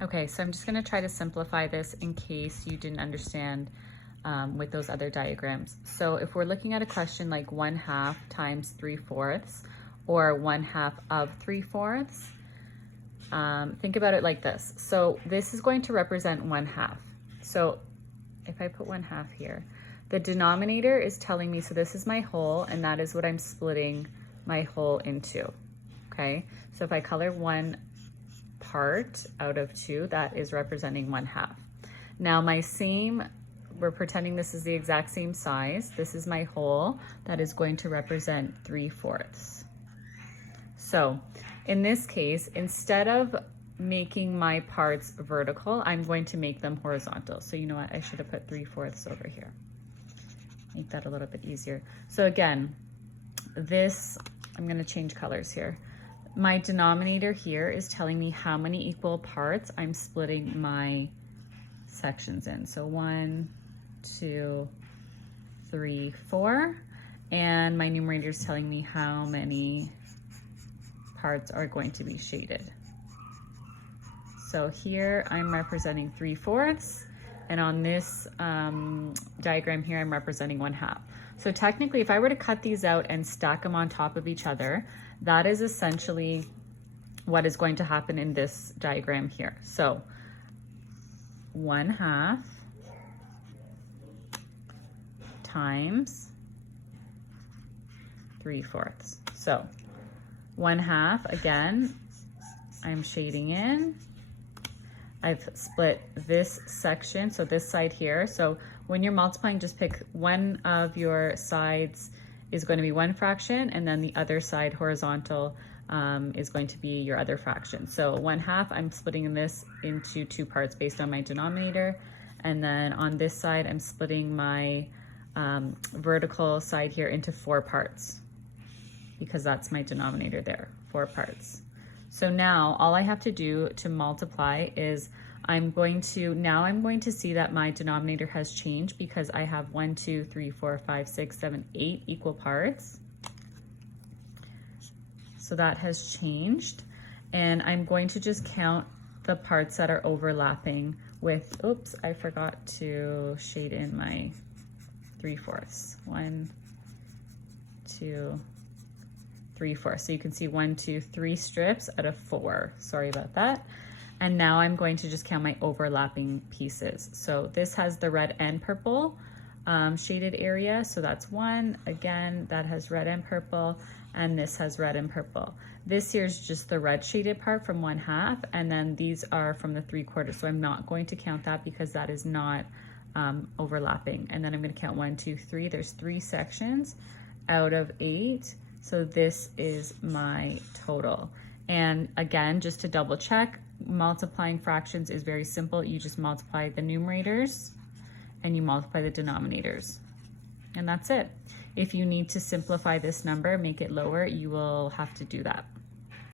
Okay, so I'm just gonna try to simplify this in case you didn't understand with those other diagrams. So if we're looking at a question like 1/2 times 3/4 or 1/2 of 3/4, think about it like this. So this is going to represent 1/2. So if I put 1/2 here, the denominator is telling me, so this is my whole, and that is what I'm splitting my whole into, okay? So if I color one part out of two, that is representing 1/2. Now my same, we're pretending this is the exact same size. This is my whole, that is going to represent 3/4. So in this case, instead of making my parts vertical, I'm going to make them horizontal. So you know what, I should have put 3/4 over here. Make that a little bit easier. So again, this, I'm gonna change colors here. My denominator here is telling me how many equal parts I'm splitting my sections in. So 1, 2, 3, 4. And my numerator is telling me how many parts are going to be shaded. So here I'm representing 3/4, and on this diagram here, I'm representing 1/2. So technically, if I were to cut these out and stack them on top of each other, that is essentially what is going to happen in this diagram here. So 1/2 times 3/4. So 1/2, again, I'm shading in. I've split this section, so this side here. So when you're multiplying, just pick one of your sides is going to be one fraction, and then the other side horizontal is going to be your other fraction. So 1/2, I'm splitting this into two parts based on my denominator. And then on this side, I'm splitting my vertical side here into 4 parts because that's my denominator there, 4 parts. So now all I have to do to multiply is I'm going to see that my denominator has changed because I have 1, 2, 3, 4, 5, 6, 7, 8 equal parts. So that has changed. And I'm going to just count the parts that are overlapping with, oops, I forgot to shade in my 3/4. 1, 2, 3/4. So you can see 1, 2, 3 strips out of 4. Sorry about that. And now I'm going to just count my overlapping pieces. So this has the red and purple shaded area. So that's 1. Again, that has red and purple. And this has red and purple. This here is just the red shaded part from 1/2. And then these are from the 3/4. So I'm not going to count that because that is not overlapping. And then I'm going to count 1, 2, 3. There's 3 sections out of 8. So this is my total. And again, just to double check, multiplying fractions is very simple. You just multiply the numerators and you multiply the denominators. And that's it. If you need to simplify this number, make it lower, you will have to do that.